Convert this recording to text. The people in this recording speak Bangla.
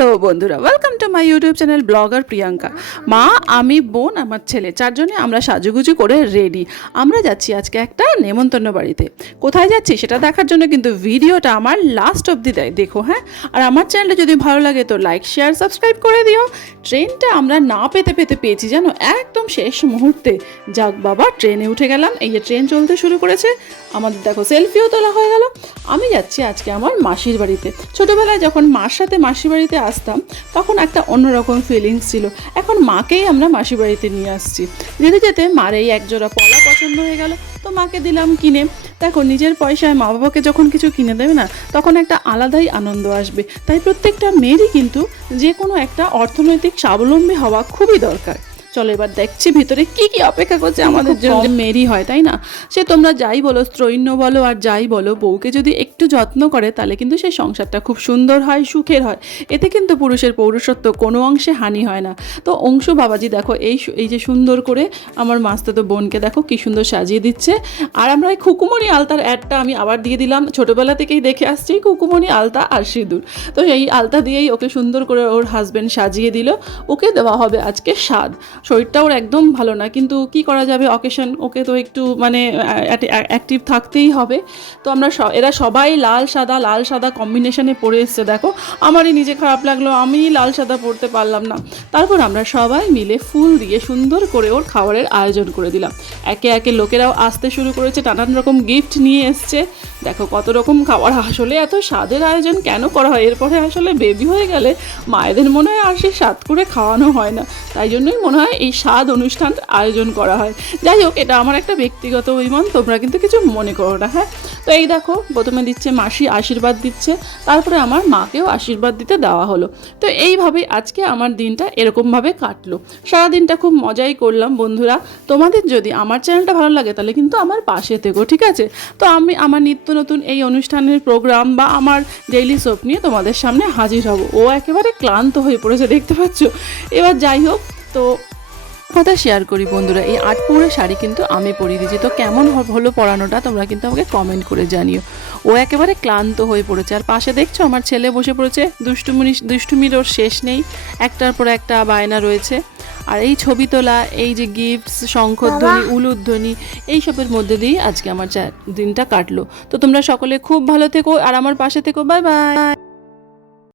হ্যালো বন্ধুরা, welcome to my YouTube channel blogger Priyanka. মা, আমি, বোন, আমার ছেলে, চারজনে আমরা সাজুগুজু করে রেডি। আমরা যাচ্ছি আজকে একটা নেমন্তন্ন বাড়িতে। কোথায় যাচ্ছি সেটা দেখার জন্য কিন্তু ভিডিওটা আমার লাস্ট অবধি দেখো, হ্যাঁ। আর আমার চ্যানেলটা যদি ভালো লাগে তো লাইক, শেয়ার, সাবস্ক্রাইব করে দিও। ট্রেনটা আমরা না পেতে পেয়েছি জানো, একদম শেষ মুহূর্তে। যাক বাবা, ট্রেনে উঠে গেলাম। এই যে ট্রেন চলতে শুরু করেছে, আমাদের দেখো সেলফিও তোলা হয়ে গেল। আমি যাচ্ছি আজকে আমার মাসির বাড়িতে। ছোটোবেলায় যখন মার সাথে মাসির বাড়িতে আসতাম তখন একটা অন্যরকম ফিলিংস ছিল। এখন মাকেই আমরা মাসির বাড়িতে নিয়ে আসছি। যেতে যেতে মার এই একজোড়া পলা পছন্দ হয়ে গেল, তো মাকে দিলাম কিনে। দেখো, নিজের পয়সায় মা বাবাকে যখন কিছু কিনে দেবে না, তখন একটা আলাদাই আনন্দ আসবে। তাই প্রত্যেকটা মেয়েরই কিন্তু যে কোনো একটা অর্থনৈতিক স্বাবলম্বী হওয়া খুবই দরকার। চলো এবার দেখছি ভিতরে কি কি অপেক্ষা করছে আমাদের জন্য। মেয়েরই হয়, তাই না? সে তোমরা যাই বলো, স্ত্রৈন্য বলো আর যাই বলো, বউকে যদি একটু যত্ন করে তাহলে কিন্তু সেই সংসারটা খুব সুন্দর হয়, সুখের হয়। এতে কিন্তু পুরুষের পৌরুষত্ব কোনো অংশে হানি হয় না। তো অংশু বাবাজি দেখো, এই যে সুন্দর করে আমার মাস্তাতো বোনকে দেখো কি সুন্দর সাজিয়ে দিচ্ছে। আর আমরা এই খুকুমণি আলতার অ্যাডটা আমি আবার দিয়ে দিলাম। ছোটোবেলা থেকেই দেখে আসছি খুকুমণি আলতা আর সিঁদুর। তো এই আলতা দিয়েই ওকে সুন্দর করে ওর হাজব্যান্ড সাজিয়ে দিল। ওকে দেওয়া হবে আজকে স্বাদ। শরীরটা ওর একদম ভালো না, কিন্তু কি করা যাবে, অকেশন, ওকে তো একটু মানে অ্যাক্টিভ থাকতেই হবে। তো আমরা এরা সবাই লাল সাদা কম্বিনেশনে পরে এসছে। দেখো, আমারই নিজে খারাপ লাগলো, আমি লাল সাদা পরতে পারলাম না। তারপর আমরা সবাই মিলে ফুল দিয়ে সুন্দর করে ওর খাবারের আয়োজন করে দিলাম। একে একে লোকেরাও আসতে শুরু করেছে, নানান রকম গিফট নিয়ে এসছে। দেখো কত রকম খাবার। আসলে এত স্বাদের আয়োজন কেন করা হয়? এরপরে আসলে বেবি হয়ে গেলে মায়েদের মনে হয় আর সে স্বাদ করে খাওয়ানো হয় না, তাই জন্যই মনে হয় এই স্বাদ অনুষ্ঠান আয়োজন করা হয়। যাই হোক, এটা আমার একটা ব্যক্তিগত অভিমান, তোমরা কিন্তু কিছু মনে করো না, হ্যাঁ। তো এই দেখো, প্রথমে দিচ্ছে মাসি, আশীর্বাদ দিচ্ছে, তারপরে আমার মাকেও আশীর্বাদ দিতে দেওয়া হলো। তো এইভাবেই আজকে আমার দিনটা এরকমভাবে কাটলো। সারাদিনটা খুব মজাই করলাম বন্ধুরা। তোমাদের যদি আমার চ্যানেলটা ভালো লাগে তাহলে কিন্তু আমার পাশে থেকো, ঠিক আছে? তো আমি আমার নিত্য নতুন এই অনুষ্ঠানের প্রোগ্রাম বা আমার ডেইলি সোপ নিয়ে তোমাদের সামনে হাজির হব। ও একেবারে ক্লান্ত হয়ে পড়েছে, দেখতে পাচ্ছ। এবার যাই হোক, তো কথা শেয়ার করি বন্ধুরা, এই আটপৌরে শাড়ি কিন্তু আমি পরিয়ে দিয়েছি। তো কেমন হলো পরানোটা তোমরা কিন্তু আমাকে কমেন্ট করে জানিও। ও একেবারে ক্লান্ত হয়ে পড়েছে। আর পাশে দেখছো আমার ছেলে বসে পড়েছে, দুষ্টুমির ওর শেষ নেই, একটার পর একটা বায়না রয়েছে। আর এই ছবি তোলা, এই যে গিফটস, শঙ্খধ্বনি, উলুধ্বনি, এইসবের মধ্যে দিয়েই আজকে আমার দিনটা কাটলো। তো তোমরা সকলে খুব ভালো থেকো আর আমার পাশে থেকো। Bye bye.